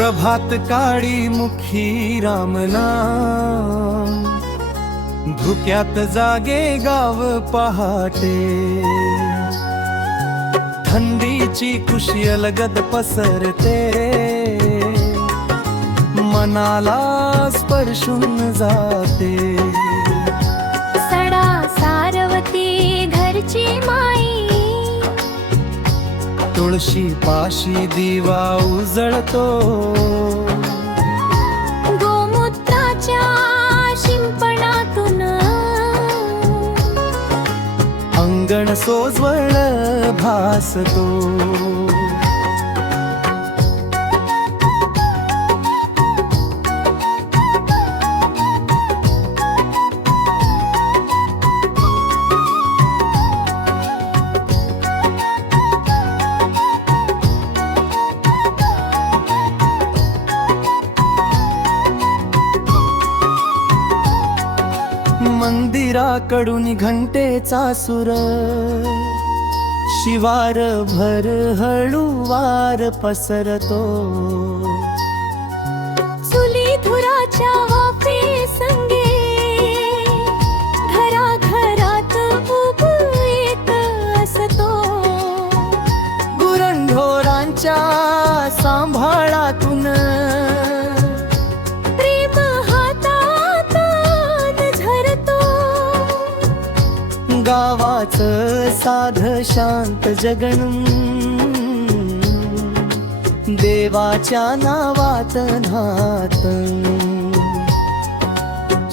प्रभात काळी मुखी रामनाम धुक्यात जागे गाव पहाटे. थंडीची खुशी अलगद पसरते. मनाला स्पर्शून जाते. तुळशी पाशी दिवा उजळतो? गोमूत्राच्या शिंपणातून. अंगण सोजवळ भासतो. मंदिराकडून घंटेचा सुर शिवार भर हळूवार पसरतो. चुली धुराच्या वाफे संगे घरा घरात येत असतो. गुरंढोरांच्या सांभाळातून गावाच साध शांत जगण. देवाच्या नावात नात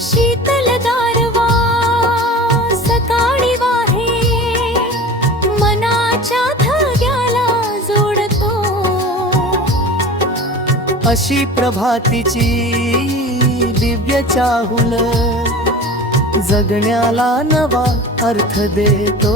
शीतल गारवा सकाळी वाहे मनाच्या धाग्याला जोडतो. अशी प्रभातीची दिव्य चाहुल. जगण्याला नवा अर्थ देतो.